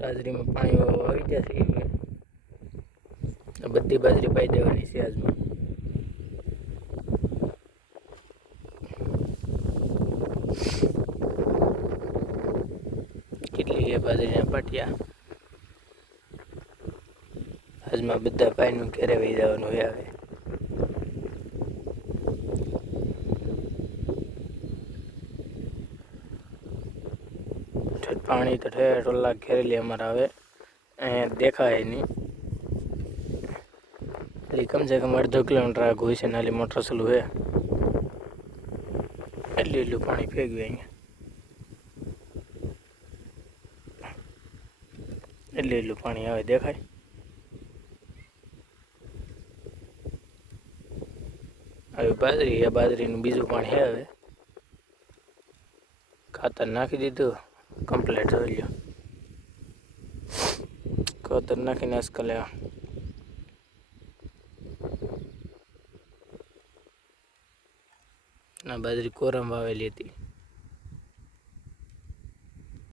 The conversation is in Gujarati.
બાજરીમાં પાણી આવી જશે હવે બધી બાજરી પાઈ દેવાની છે આજમાં કેટલી છે બાજરીના પાટિયા આજમાં બધા પાણીનું ઘેરે વહી જવાનું હોય આવે પાણી તો ઠેર ટોલા ઘેરેલી અમારે આવે અહીંયા દેખાય નહીં એટલે કમ સે કમ અડધો કિલોમીટર આગળ હોય છે નાલી મોટર ચાલુ છે એટલું પાણી ફેંક્યું અહીંયા એટલું પાણી આવે દેખાય હવે બાજરીનું બીજું પાણી છે હવે ખાતર નાખી દીધું કમ્પ્લીટ જોઈ લ્યો ખાતર નાખીને આજકાલ બાજરી કોરમ વાવેલી હતી